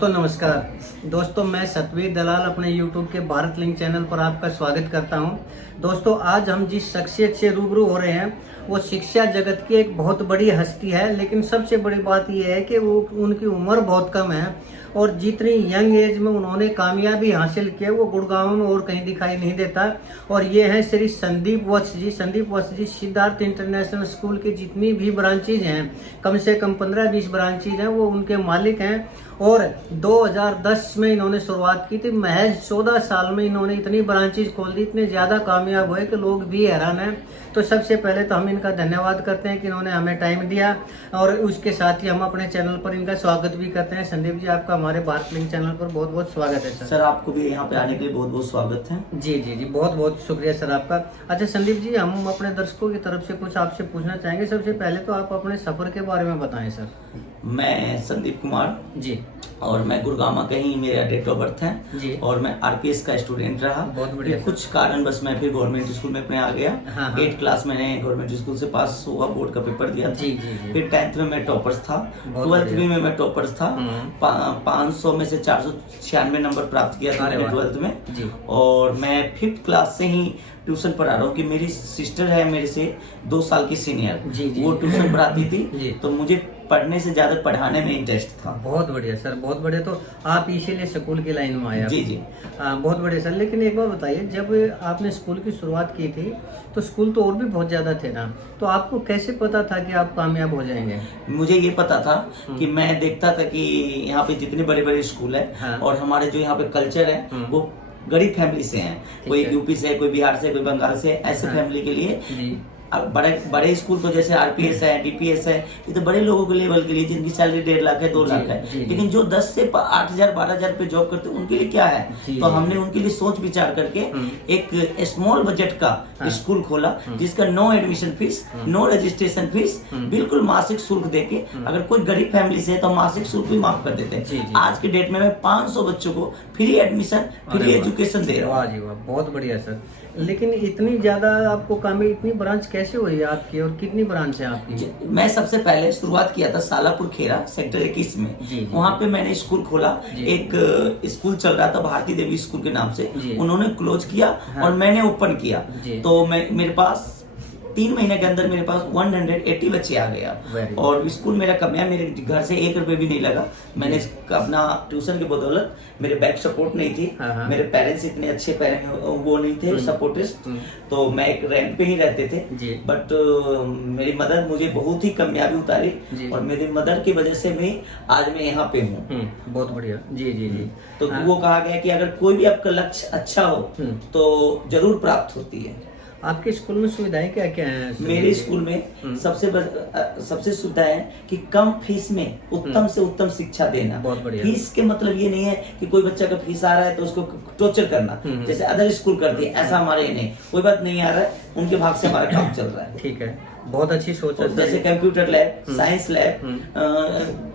दोस्तों नमस्कार। दोस्तों मैं सतवीर दलाल अपने YouTube के भारत लिंक चैनल पर आपका स्वागत करता हूं। दोस्तों आज हम जिस शख्सियत से रूबरू हो रहे हैं वो शिक्षा जगत की एक बहुत बड़ी हस्ती है, लेकिन सबसे बड़ी बात यह है कि वो उनकी उम्र बहुत कम है और जितनी यंग एज में उन्होंने कामयाबी हासिल की वो गुड़गांव में और कहीं दिखाई नहीं देता। और ये है श्री संदीप वत्स जी। संदीप वत्स जी सिद्धार्थ इंटरनेशनल स्कूल की जितनी भी ब्रांचेज हैं, कम से कम 15-20 ब्रांचेज हैं, वो उनके मालिक हैं। और 2010 में इन्होंने शुरुआत की थी। महज 14 साल में इन्होंने इतनी ब्रांचेज खोल दी, इतने ज़्यादा कामयाब हुए कि लोग भी हैरान हैं। तो सबसे पहले तो हम इनका धन्यवाद करते हैं कि इन्होंने हमें टाइम दिया, और उसके साथ ही हम अपने चैनल पर इनका स्वागत भी करते हैं। संदीप जी आपका हमारे भारत लिंक चैनल पर बहुत बहुत स्वागत है। सर आपको भी यहाँ पे आने के लिए बहुत बहुत स्वागत है। जी जी जी, बहुत बहुत शुक्रिया सर आपका। अच्छा संदीप जी, हम अपने दर्शकों की तरफ से कुछ आपसे पूछना चाहेंगे। सबसे पहले तो आप अपने सफर के बारे में बताएं सर। मैं संदीप कुमार जी, और मैं गुड़गांव का ही मेरा डेट ऑफ बर्थ है जी, और मैं आरपीएस का स्टूडेंट रहा। बहुत बढ़िया। कुछ कारण बस मैं फिर गवर्नमेंट स्कूल में अपने आ गया। 8th क्लास मैंने गवर्नमेंट स्कूल से पास हुआ, बोर्ड का पेपर दिया जी, जी। फिर 10th में मैं टॉपर्स था, 12th में मैं टॉपर्स था। 500 में से 496 नंबर प्राप्त किया था 12th में जी। और मैं 5th क्लास से ही ट्यूशन पढ़ा रहा हूँ कि मेरी सिस्टर है मेरे से 2 साल की सीनियर जी, वो ट्यूशन पढ़ाती थी, तो मुझे पढ़ने से ज्यादा पढ़ाने में इंटरेस्ट था। बहुत बढ़िया सर, बहुत बढ़िया। तो आप इसीलिए स्कूल की लाइन में आए? जी जी। बहुत बढ़िया सर। लेकिन एक बार बताइए, जब आपने स्कूल की शुरुआत की थी तो स्कूल तो और भी बहुत ज्यादा थे ना, तो आपको कैसे पता था कि आप कामयाब हो जाएंगे? मुझे ये पता था कि मैं देखता था कि यहाँ पे जितने बड़े बड़े स्कूल है और हमारे जो यहाँ पे कल्चर है वो गरीब फैमिली से हैं। कोई यूपी से, कोई बिहार से, कोई बंगाल से, ऐसे फैमिली के लिए बड़े स्कूल तो जैसे आरपीएस है, डीपीएस है, ये तो बड़े लोगों के लेवल के लिए जिनकी सैलरी 1.5 लाख है, 2 लाख है। लेकिन जो 10 से 8,000 12,000 पे जॉब करते हैं उनके लिए क्या है? तो हमने उनके लिए सोच विचार करके एक स्मॉल बजट का स्कूल खोला, जिसका no admission fees, no registration fees, बिल्कुल मासिक शुल्क देके, अगर कोई गरीब फैमिली से है तो मासिक शुल्क भी माफ कर देते हैं। आज के डेट में मैं 500 बच्चों को फ्री एडमिशन, फ्री एजुकेशन दे रहा हूँ। बहुत बढ़िया सर। लेकिन इतनी ज्यादा आपको काम, इतनी ब्रांच कैसे हुई है आपकी, और कितनी ब्रांच है आपकी? मैं सबसे पहले शुरुआत किया था सालापुर खेरा सेक्टर 21 में। वहाँ पे मैंने स्कूल खोला। एक स्कूल चल रहा था भारती देवी स्कूल के नाम से, उन्होंने क्लोज किया और मैंने ओपन किया। तो मेरे पास 3 महीने के अंदर मेरे पास 180 बच्चे आ गया, और स्कूल मेरा कमाया, मेरे घर से 1 रुपए भी नहीं लगा। मैंने अपना ट्यूशन की बदौलत, मेरे बैक सपोर्ट नहीं थी, मेरे पेरेंट्स इतने अच्छे वो नहीं थे सपोर्टिस्ट, तो मैं एक रेंट पे ही रहते थे। बट मेरी मदर मुझे बहुत ही कामयाबी उतारी, और मेरी मदर की वजह से मैं आज मैं यहाँ पे हूँ। बहुत बढ़िया जी जी जी। तो वो कहा गया कि अगर कोई भी आपका लक्ष्य अच्छा हो तो जरूर प्राप्त होती है। आपके स्कूल में सुविधाएं क्या क्या हैं? मेरे स्कूल में सबसे सुविधा है कि कम फीस में उत्तम से उत्तम शिक्षा देना। बहुत बढ़िया। फीस के मतलब ये नहीं है कि कोई बच्चा का फीस आ रहा है तो उसको टॉर्चर करना, जैसे अदर स्कूल करती है, ऐसा हमारे नहीं। कोई बात नहीं आ रहा है, उनके भाग से हमारा काम चल रहा है। ठीक है, बहुत अच्छी सोच है। जैसे computer lab, science lab,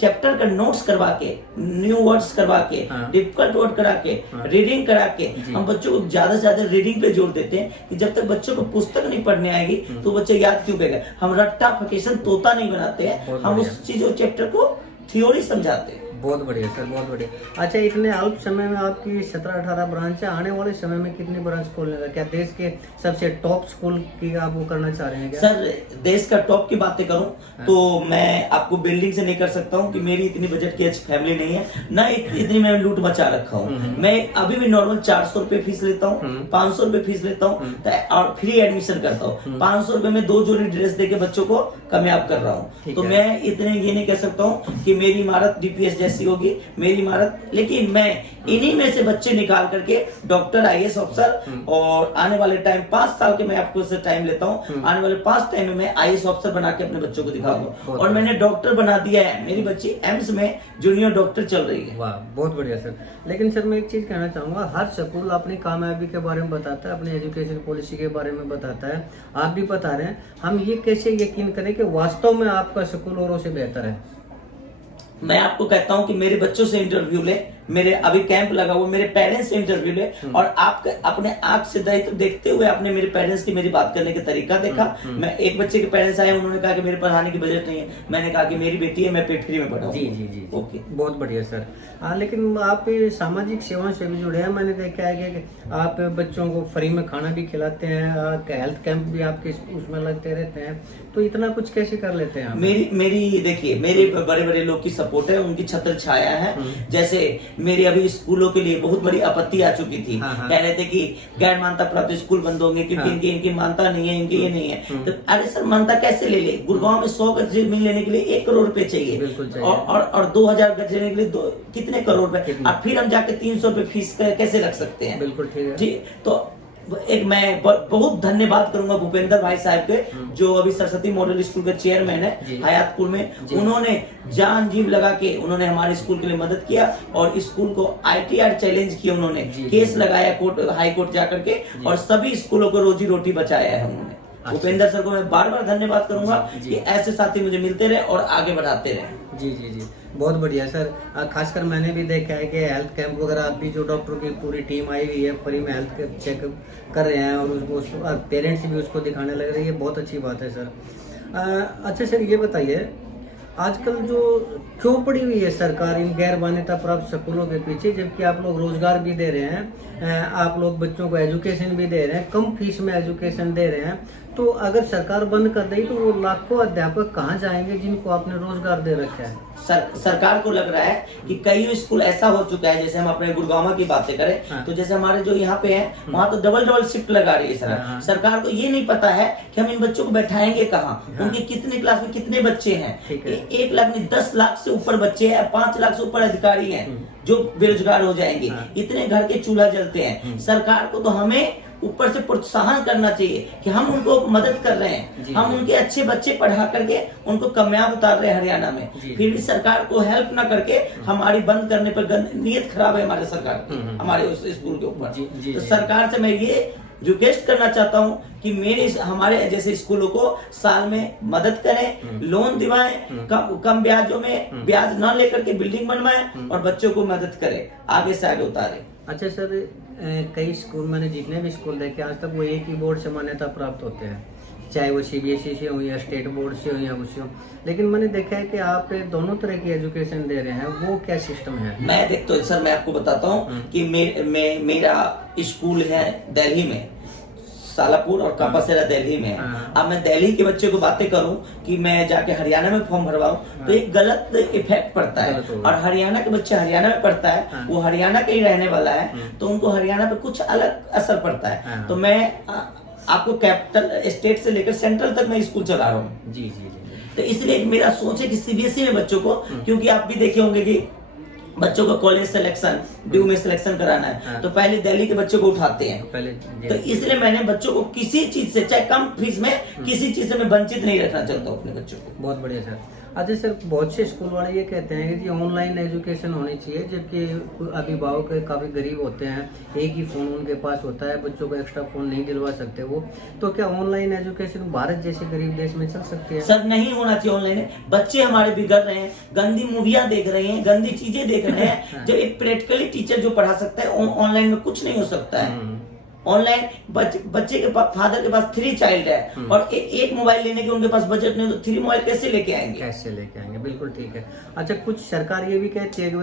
chapter का नोट्स करवा के, न्यू वर्ड्स करवा के, डिफिकल्ट वर्ड करा के, रीडिंग करा के, हम बच्चों को ज्यादा से ज्यादा रीडिंग पे जोर देते हैं कि जब तक बच्चों को पुस्तक नहीं पढ़ने आएगी तो बच्चे याद क्यों करेगा। हम रट्टा फकेशन तोता नहीं बनाते हैं, हम उस चीजों चैप्टर को थ्योरी समझाते हैं। बहुत बढ़िया सर, बहुत बढ़िया। अच्छा, इतने अल्प समय में आपकी 17-18 ब्रांच है, आने वाले समय में कितनी ब्रांच खोलने का, क्या देश के सबसे टॉप स्कूल की आप वो करना चाह रहे हैं क्या? सर देश का टॉप की बातें करूं तो मैं आपको बिल्डिंग से नहीं कर सकता हूं कि मेरी इतनी बजट की अच्छी फैमिली नहीं है, ना इतनी मैं लूट बचा रखा हूं। मैं अभी भी नॉर्मल 400 रुपए फीस लेता हूं, 500 रुपए फीस लेता हूं, और फ्री एडमिशन करता हूं। 500 रुपए में 2 जोड़ी ड्रेस देके बच्चों को कामयाब कर रहा हूं। तो मैं इतने ये नहीं कह सकता हूं कि मेरी इमारत डीपीएस जैसी होगी मेरी इमारत, लेकिन मैं इन्हीं में से बच्चे निकाल करके डॉक्टर, आईएएस ऑफिसर, और आने वाले टाइम 5 साल के मैं आपको से टाइम लेता हूं, आने वाले 5 टाइम में मैं आईएएस ऑफिसर बना के अपने बच्चों को दिखाऊंगा। और मैंने डॉक्टर बना दिया है, मेरी बच्ची एम्स में जूनियर डॉक्टर चल रही है। वाह, बहुत बढ़िया सर। लेकिन सर मैं एक चीज कहना चाहूंगा, हर स्कूल अपनी कामयाबी के बारे में बताता है, अपनी एजुकेशन पॉलिसी के बारे में बताता है, आप भी बता रहे हैं। हम ये कैसे यकीन करें कि वास्तव में आपका स्कूल औरों से बेहतर है? मैं आपको कहता हूं कि मेरे बच्चों से इंटरव्यू ले, मेरे अभी कैंप लगा हुआ, मेरे पेरेंट्स से इंटरव्यू ले, और आपके अपने आंख से दायित्व देखते हुए आपने मेरे पेरेंट्स की मेरी बात करने का तरीका देखा। मैं एक बच्चे के पेरेंट्स आए, उन्होंने कहा कि मेरे पढ़ाने की बजट नहीं है, मैंने कहा कि मेरी बेटी है, मैं पेट फ्री में पढ़ाऊंगा। जी जी जी ओके, बहुत बढ़िया सर। हाँ, लेकिन आप सामाजिक सेवाओं से भी जुड़े हैं। मैंने देखा है कि आप बच्चों को फ्री में खाना भी खिलाते हैं, हेल्थ कैंप भी आपके उसमें लगते रहते हैं, तो इतना कुछ कैसे कर लेते हैं आप? मेरी देखिए, मेरे बड़े बड़े लोग की सपोर्ट है, उनकी छत्र छाया है। जैसे मेरी अभी स्कूलों के लिए बहुत बड़ी आपत्ति आ चुकी थी। कह रहे थे कि गैर मान्यता प्राप्त स्कूल बंद होंगे क्योंकि इनकी मान्यता नहीं है, इनकी ये नहीं है। तो अरे सर, मान्यता कैसे ले ले? गुड़गांव में 100 गज जमीन लेने के लिए 1 करोड़ रुपए चाहिए, और 2000 गज लेने के लिए कितने करोड़ रुपए, और फिर हम जाके 300 रुपए फीस कैसे रख सकते हैं? बिल्कुल ठीक है जी। तो एक मैं बहुत धन्यवाद करूंगा भूपेंद्र भाई साहब के, जो अभी सरस्वती मॉडल स्कूल के चेयरमैन है हयातपुर में। उन्होंने जान जीव लगा के उन्होंने हमारे स्कूल के लिए मदद किया, और स्कूल को ITR चैलेंज किया उन्होंने, केस लगाया कोर्ट, हाई कोर्ट जाकर के, और सभी स्कूलों को रोजी रोटी बचाया है उन्होंने। भूपेंद्र सर को मैं बार बार धन्यवाद करूंगा कि ऐसे साथी मुझे मिलते रहे और आगे बढ़ाते रहे। जी जी जी, बहुत बढ़िया सर। खासकर मैंने भी देखा है कि हेल्थ कैंप वगैरह आप भी, जो डॉक्टर की पूरी टीम आई हुई है, फ्री में हेल्थ चेकअप कर रहे हैं, और उसको पेरेंट्स भी उसको दिखाने लग रहे हैं, ये बहुत अच्छी बात है सर। अच्छा सर, ये बताइए आजकल जो क्यों पड़ी हुई है सरकार इन गैर मान्यता प्राप्त स्कूलों के पीछे, जबकि आप लोग रोजगार भी दे रहे हैं, आप लोग बच्चों को एजुकेशन भी दे रहे हैं, कम फीस में एजुकेशन दे रहे हैं, तो अगर सरकार बंद कर देगी तो वो लाखों अध्यापक कहाँ जाएंगे जिनको आपने रोजगार दे रखा है? सरकार को लग रहा है कि कई स्कूल ऐसा हो चुका है, जैसे हम अपने गुड़गांव की बातें करें, तो जैसे हमारे जो यहाँ पे है वहाँ तो डबल शिफ्ट लगा रही है सरकार को ये नहीं पता है कि हम इन बच्चों को बैठाएंगे कहाँ, उनके कितने क्लास में कितने बच्चे हैं। 1 लाख नहीं, 10 लाख से ऊपर बच्चे हैं, 5 लाख से ऊपर अधिकारी हैं जो बेरोजगार हो जाएंगे। इतने घर के चूल्हा जलते हैं। सरकार को तो हमें ऊपर से प्रोत्साहन करना चाहिए कि हम उनको मदद कर रहे हैं, हम उनके अच्छे बच्चे पढ़ा करके उनको कामयाब उतार रहे हैं हरियाणा में, फिर भी सरकार को हेल्प ना करके हमारी बंद करने पर नीयत खराब है हमारे सरकार की, हमारे उस स्कूल के ऊपर। तो सरकार से मैं ये रिक्वेस्ट करना चाहता हूँ कि हमारे जैसे स्कूलों को साल में मदद करें, लोन दिवाएं, कम ब्याजों में, ब्याज न लेकर के बिल्डिंग बनवाएं, और बच्चों को मदद करें, आगे से आगे उतारें। अच्छा सर, कई स्कूल, मैंने जितने भी स्कूल देखे आज तक, वो एक ही बोर्ड से मान्यता प्राप्त होते हैं, चाहे वो CBSE से हो या स्टेट बोर्ड से हो या उससे हो, लेकिन मैंने देखा है कि आप दोनों तरह की एजुकेशन दे रहे हैं, वो क्या सिस्टम है? मैं देखता हूँ सर, मैं आपको बताता हूँ कि मेरा स्कूल है दिल्ली में, सालापुर और कापासेरा दिल्ली में है। अब मैं दिल्ली के बच्चे को बातें करूं कि मैं जाके हरियाणा में फॉर्म भरवाऊं, तो एक गलत इफेक्ट पड़ता है, और हरियाणा के बच्चे हरियाणा में पढ़ता है, वो हरियाणा के ही रहने वाला है, तो उनको हरियाणा पे कुछ अलग असर पड़ता है। तो मैं आपको कैपिटल स्टेट से लेकर सेंट्रल तक मैं स्कूल चला रहा हूँ। जी जी जी। तो इसलिए मेरा सोच है कि CBSE में बच्चों को, क्योंकि आप भी देखे होंगे कि बच्चों को कॉलेज सिलेक्शन, ड्यू में सिलेक्शन कराना है, तो पहले दिल्ली के बच्चों को उठाते हैं। तो इसलिए मैंने बच्चों को किसी चीज से, चाहे कम फीस में, किसी चीज से मैं वंचित नहीं रखना चाहता हूँ अपने बच्चों को। बहुत बढ़िया सर। अच्छा सर, बहुत से स्कूल वाले ये कहते हैं कि ऑनलाइन एजुकेशन होनी चाहिए, जबकि अभिभावक काफी गरीब होते हैं, एक ही फोन उनके पास होता है, बच्चों को एक्स्ट्रा फोन नहीं दिलवा सकते वो, तो क्या ऑनलाइन एजुकेशन भारत जैसे गरीब देश में चल सकती है? सर नहीं होना चाहिए ऑनलाइन। बच्चे हमारे बिगड़ रहे हैं, गंदी मूवियां देख रहे हैं, गंदी चीजें देख रहे हैं। जब एक प्रैक्टिकली टीचर जो पढ़ा सकता है, ऑनलाइन में कुछ नहीं हो सकता है। ऑनलाइन बच्चे के पास, फादर के पास 3 चाइल्ड है, और एक मोबाइल लेने के उनके पास बजट नहीं, तो 3 मोबाइल कैसे लेके आएंगे? बिल्कुल ठीक है। अच्छा, कुछ सरकार ये भी कहती है कि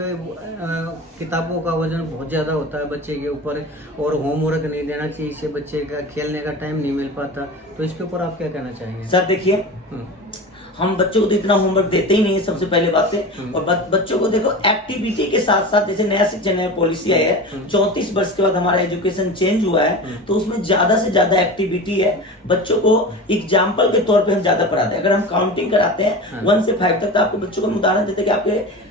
किताबों का वजन बहुत ज्यादा होता है बच्चे के ऊपर, और होमवर्क नहीं देना चाहिए, इससे बच्चे का खेलने का टाइम नहीं मिल पाता, तो इसके ऊपर आप क्या कहना चाहेंगे? सर देखिए, हम बच्चों को तो इतना होमवर्क देते ही नहीं है, सबसे पहले बात है। और बच्चों को देखो एक्टिविटी के साथ साथ, जैसे नया शिक्षा नया पॉलिसी आई है, 34 वर्ष के बाद हमारा एजुकेशन चेंज हुआ है, तो उसमें ज्यादा से ज्यादा एक्टिविटी है। बच्चों को एग्जाम्पल के तौर पे हम ज्यादा पढ़ाते हैं। अगर हम काउंटिंग कराते हैं 1 से 5 तक, तो आपको बच्चों को उदाहरण देते हैं कि आपके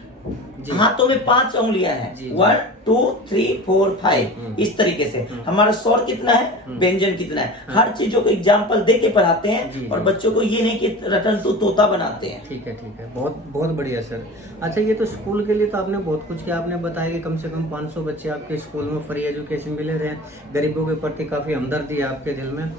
हाथों में 5 उंगलियां हैं, 1 2 3 4 5 इस तरीके से। हमारा स्वर कितना है, व्यंजन कितना है, हर चीजों को एग्जाम्पल दे के पढ़ाते हैं और बच्चों को ये नहीं कि रटन तो तोता बनाते हैं। ठीक है, ठीक है, बहुत बहुत बढ़िया सर। अच्छा, ये तो स्कूल के लिए तो आपने बहुत कुछ किया। आपने बताया कि कम से कम 500 बच्चे आपके स्कूल में फ्री एजुकेशन मिले रहे हैं। गरीबों के प्रति काफी हमदर्दी है आपके दिल में।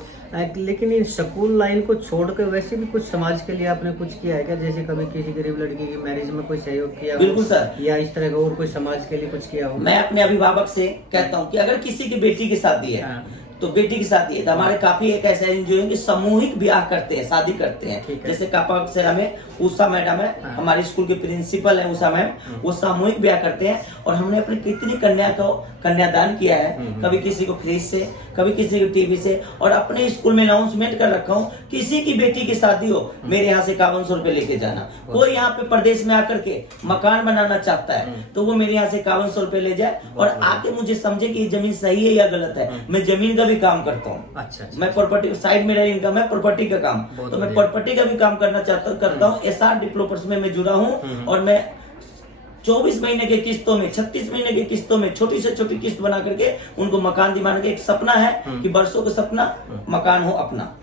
लेकिन इन स्कूल लाइन को छोड़कर वैसे भी कुछ समाज के लिए आपने कुछ किया है क्या? जैसे कभी किसी गरीब लड़की की मैरिज में कोई सहयोग किया? बिल्कुल सर, या इस तरह का और कोई समाज के लिए कुछ किया हो? मैं अपने अभिभावक से कहता हूँ कि अगर किसी की बेटी की शादी है तो बेटी की शादी है तो हमारे काफी एक ऐसा एनजीओ है कि सामूहिक ब्याह करते हैं, शादी करते हैं। जैसे कापा अक्षरा में उषा मैडम है, हमारे स्कूल के प्रिंसिपल है उषा मैम, वो सामूहिक ब्याह करते हैं। और हमने अपने कितनी कन्या को कन्यादान किया है, कभी किसी को फ्रिज से, कभी किसी को टीवी से। और अपने स्कूल में अनाउंसमेंट कर रखा हूँ, किसी की बेटी की शादी हो मेरे यहाँ से 5100 रुपए लेके जाना। कोई यहाँ पे प्रदेश में आकर के मकान बनाना चाहता है तो वो मेरे यहाँ से 5100 रुपए ले जाए और आके मुझे समझे कि ये जमीन सही है या गलत है। मैं जमीन का भी काम करता हूँ। अच्छा, मैं प्रॉपर्टी साइड मेरा इनकम है प्रॉपर्टी का काम, तो मैं प्रॉपर्टी का भी काम करना करता हूँ। SR डेवलपर्स में मैं जुड़ा हूँ और मैं 24 महीने के किस्तों में, 36 महीने के किस्तों में छोटी से छोटी किस्त बना करके उनको मकान दिलाने का एक सपना है कि बरसों का सपना मकान हो अपना।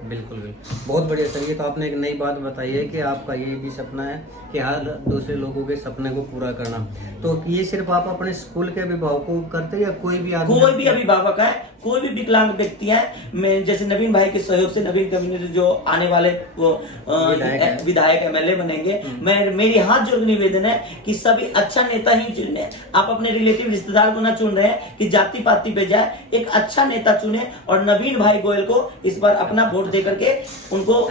बिल्कुल बिल्कुल, बहुत बढ़िया सर। ये तो आपने एक नई बात बताई है कि आपका ये भी सपना है कि हर दूसरे लोगों के सपने को पूरा करना। तो ये सिर्फ आप अपने स्कूल के अभिभावकों को करते हैं या कोई भी अभिभावक है, कोई भी विकलांग व्यक्ति है? मैं जैसे नवीन भाई के सहयोग से, नवीन कम्युनिटी जो आने वाले विधायक MLA बनेंगे, मेरी हाथ जोड़ निवेदन है कि सभी अच्छा नेता ही चुने। आप अपने रिलेटिव रिश्तेदार को ना चुन रहे हैं कि जाति पाति पे जाए, एक अच्छा नेता चुने और नवीन भाई गोयल को इस बार अपना वोट दे करके उनको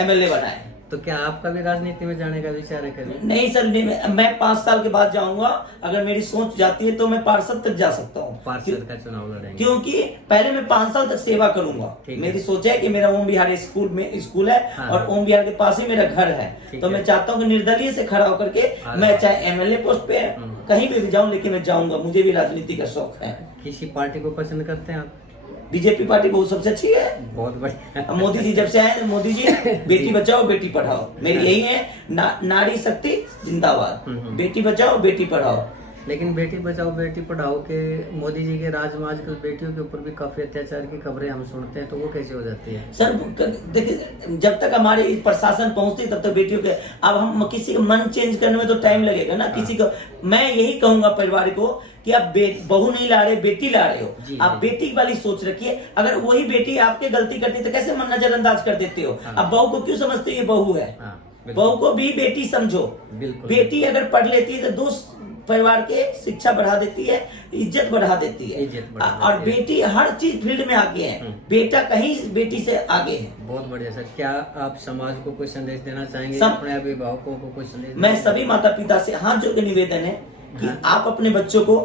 MLA बनाए। तो क्या आपका भी राजनीति में जाने का विचार है कभी? नहीं सर, मैं 5 साल के बाद जाऊंगा। अगर मेरी सोच जाती है तो मैं पार्षद तक जा सकता हूँ। पार्षद का चुनाव लड़ेंगे? क्योंकि पहले मैं 5 साल तक सेवा करूंगा। मेरी सोच है कि मेरा ओम बिहार स्कूल है और ओम बिहार के पास ही मेरा घर है। तो मैं चाहता हूँ कि निर्दलीय से खड़ा होकर के मैं चाहे MLA पोस्ट पे कहीं भी जाऊँ, लेकिन मैं जाऊंगा। मुझे भी राजनीति का शौक है। किसी पार्टी को पसंद करते हैं आप? बीजेपी पार्टी बहुत सबसे अच्छी है। बहुत बढ़िया। मोदी जी जब से आए, मोदी जी बेटी बचाओ बेटी पढ़ाओ, मेरी यही है। नारी शक्ति जिंदाबाद, बेटी बचाओ बेटी पढ़ाओ। लेकिन बेटी बचाओ बेटी पढ़ाओ के मोदी जी के राज में आजकल बेटियों के ऊपर भी काफी अत्याचार की खबरें हम सुनते हैं, तो वो कैसे हो जाती है? सर देखिए, जब तक हमारे प्रशासन पहुंचती तब तक बेटियों के, अब हम किसी का मन चेंज करने में तो टाइम लगेगा ना। किसी को मैं यही कहूंगा परिवार को कि आप बहू नहीं ला रहे, बेटी ला रहे हो। आप बेटी वाली सोच रखिए। अगर वही बेटी आपके गलती करती तो कैसे मन नजरअंदाज कर देते हो? अब बहू को क्यों समझते हो ये बहू है? बहू को भी बेटी समझो। बेटी अगर पढ़ लेती है तो परिवार के शिक्षा बढ़ा देती है, इज्जत बढ़ा देती है। और बेटी हर चीज फील्ड में आगे है, बेटा कहीं बेटी से आगे है। बहुत बढ़िया सर। क्या आप समाज को कोई संदेश देना चाहेंगे? अपने अभिभावकों को कोई संदेश? मैं सभी माता पिता से हाथ जोड़ के निवेदन है कि आप अपने बच्चों को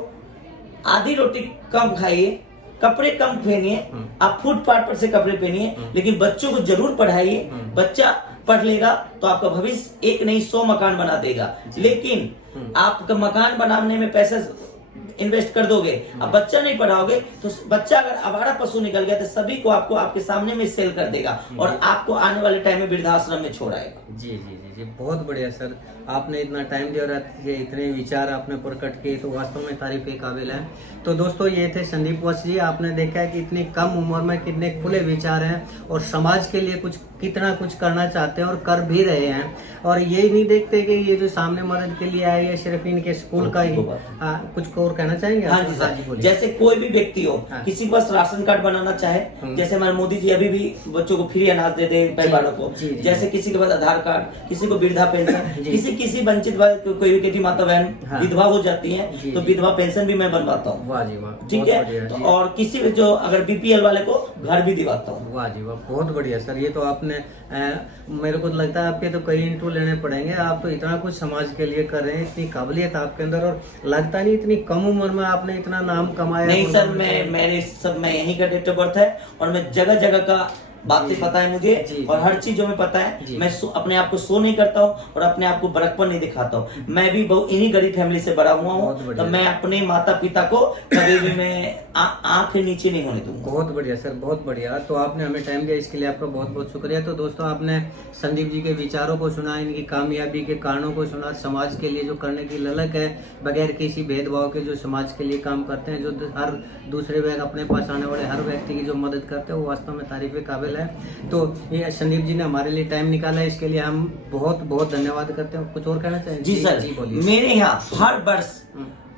आधी रोटी कम खाइए, कपड़े कम पहनिए, आप फुटपाथ पर से कपड़े पहनिए, लेकिन बच्चों को जरूर पढ़ाइए। बच्चा पढ़ लेगा तो आपका भविष्य एक नहीं 100 मकान बना देगा। लेकिन आपका मकान बनाने में पैसा इन्वेस्ट कर दोगे, अब बच्चा नहीं पढ़ाओगे तो बच्चा अगर आवारा पशु निकल गया तो सभी को आपको आपके सामने में सेल कर देगा और आपको आने वाले टाइम में वृद्धाश्रम में छोड़ाएगा। जी जी जी जी, बहुत बढ़िया सर। आपने इतना टाइम दिया और इतने विचार आपने प्रकट किए तो वास्तव में तारीफ के काबिल है। तो दोस्तों, ये थे संदीप वत्स जी। आपने देखा है कि इतनी कम उम्र में कितने खुले विचार हैं और समाज के लिए कितना कुछ करना चाहते हैं और कर भी रहे हैं। और ये नहीं देखते कि ये जो सामने मदद के लिए आए ये सिर्फ इनके स्कूल का ही। कुछ और कहना चाहेंगे? हाँ जी सर। जैसे कोई भी व्यक्ति हो, किसी के पास राशन कार्ड बनाना चाहे, जैसे हमारे मोदी जी अभी भी बच्चों को फ्री अनाज दे दे परिवारों को, जैसे किसी के पास आधार कार्ड, किसी को वृद्धा पेंशन, किसी वंचित कोई बेटी माता बहन विधवा हो जाती है तो विधवा पेंशन भी मैं बनवाता हूँ। वाह जी वाह, ठीक है। तो और किसी भी जो अगर BPL वाले को घर भी दिवाता हूँ। वाह जी वाह, बहुत बढ़िया सर। ये तो आपने मेरे को लगता है आपके तो कई इंटरव्यू लेने पड़ेंगे। आप तो इतना कुछ समाज के लिए कर रहे हैं, इतनी काबिलियत आपके अंदर, और लगता नहीं इतनी कम उम्र में आपने इतना नाम कमाया। नहीं सर, मैं यहीं का डेट ऑफ बर्थ है और मैं जगह जगह का बात से पता है मुझे, जी, और हर चीज जो मैं पता है। जी। मैं अपने आप को शो नहीं करता हूँ और अपने आप को बड़कपन नहीं दिखाता हूँ। मैं भी बहुत इन्हीं गरीब फैमिली से बड़ा हुआ हूँ, तो मैं अपने माता पिता को कभी भी मैं आंख नीचे नहीं होने दूंगा। बहुत बढ़िया सर, बहुत बढ़िया। तो आपने हमें टाइम दिया, इसके लिए आपका बहुत बहुत शुक्रिया। तो दोस्तों, आपने संदीप जी के विचारों को सुना, इनकी कामयाबी के कारणों को सुना, समाज के लिए जो करने की ललक है, बगैर किसी भेदभाव के जो समाज के लिए काम करते हैं, जो हर दूसरे व्यक्ति, अपने पास आने वाले हर व्यक्ति की जो मदद करते हैं, वो वास्तव में तारीफ के काबिल है। तो ये संदीप जी ने हमारे लिए टाइम निकाला है, इसके लिए हम बहुत बहुत धन्यवाद करते हैं। कुछ और कहना चाहेंगे? जी सर, जी बोलिए। मेरे यहाँ हर वर्ष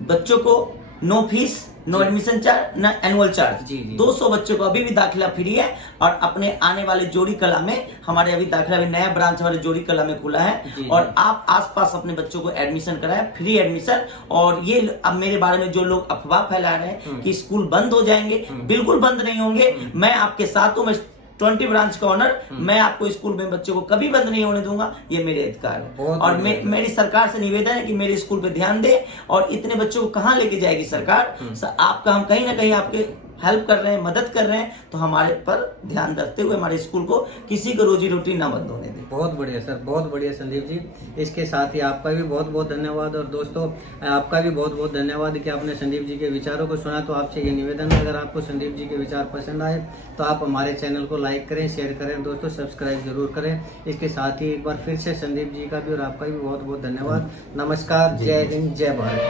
बच्चों को no fees, no admission charge, न एनुअल चार्ज, जी, जी। 200 बच्चों को अभी भी दाखिला फ्री है। और अपने आने वाले जोड़ी कला में हमारे अभी दाखिला भी नया ब्रांच हमारे जोड़ी कला में खुला है, जी, और जी। आप आसपास अपने बच्चों को एडमिशन कराएं, फ्री एडमिशन। और ये अब मेरे बारे में जो लोग अफवाह फैला रहे हैं कि स्कूल बंद हो जाएंगे, बिल्कुल बंद नहीं होंगे। मैं आपके साथ हूँ, मैं 20 ब्रांच का ऑनर, मैं आपको स्कूल में बच्चों को कभी बंद नहीं होने दूंगा, ये मेरे अधिकार है। और मेरी सरकार से निवेदन है कि मेरे स्कूल पे ध्यान दे। और इतने बच्चों को कहाँ लेके जाएगी सरकार? आपका हम कहीं ना कहीं आपके हेल्प कर रहे हैं, मदद कर रहे हैं, तो हमारे पर ध्यान रखते हुए हमारे स्कूल को किसी को रोजी रोटी ना बंद होने दें। बहुत बढ़िया सर, बहुत बढ़िया संदीप जी। इसके साथ ही आपका भी बहुत बहुत धन्यवाद। और दोस्तों, आपका भी बहुत बहुत धन्यवाद कि आपने संदीप जी के विचारों को सुना। तो आपसे ये निवेदन है, अगर आपको संदीप जी के विचार पसंद आए तो आप हमारे चैनल को लाइक करें, शेयर करें, दोस्तों सब्सक्राइब जरूर करें। इसके साथ ही एक बार फिर से संदीप जी का भी और आपका भी बहुत बहुत धन्यवाद। नमस्कार, जय हिंद, जय भारत।